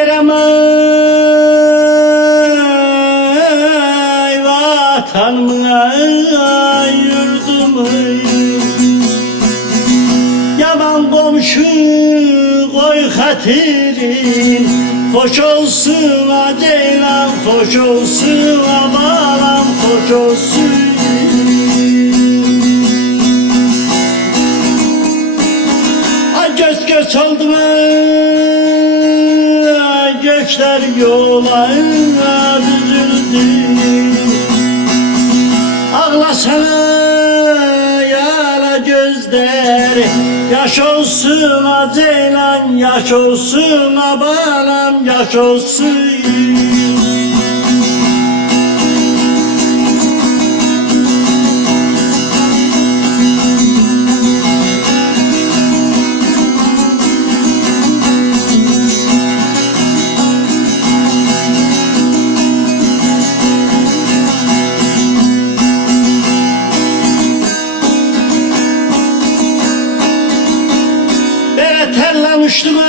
verem ay vatanıma ay yurdumu. Yaman komşu koy hatirin, hoş olsun ha ceylan, hoş olsun ha balam, hoş olsun. Ay göz göz oldum ay gökler yola düzüldü. Ağlasana yara gözler, yaş olsun ha ceylan, yaş olsun ha balam, yaş olsun. Terlemiştim ay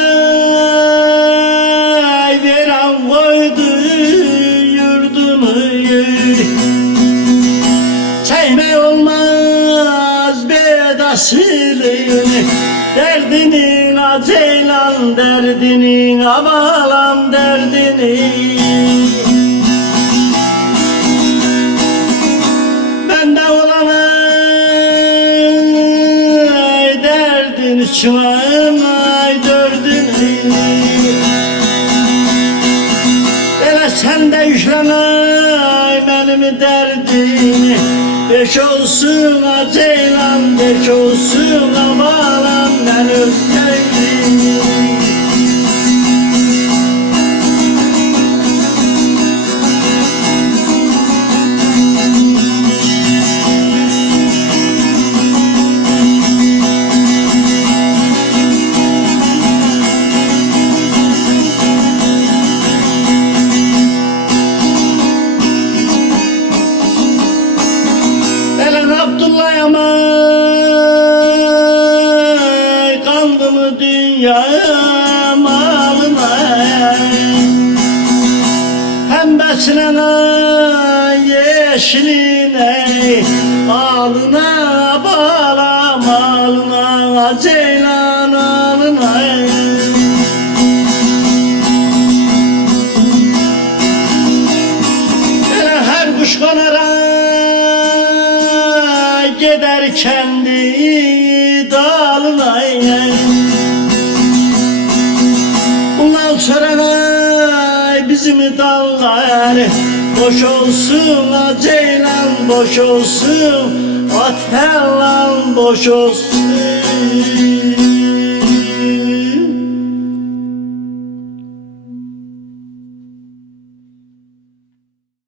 veren koydu yurdumu. Çekme olmaz bedasını, derdinin a ceylan, derdinin a balam, derdini. Bende olan ay derdin içime sen de yüklen ay benim derdimi. Beş olsun ha ceylan, beş olsun ha balam, benim derdimi. Abdullah yamay kaldı mı dünya malına, hem besine yeşiline, alına balam, alına ceylan, alına. Hele her kuş konar gider kendi dalına. Bundan sonra bizim dallar boş olsun ha ceylan, boş olsun, ot helal boş olsun.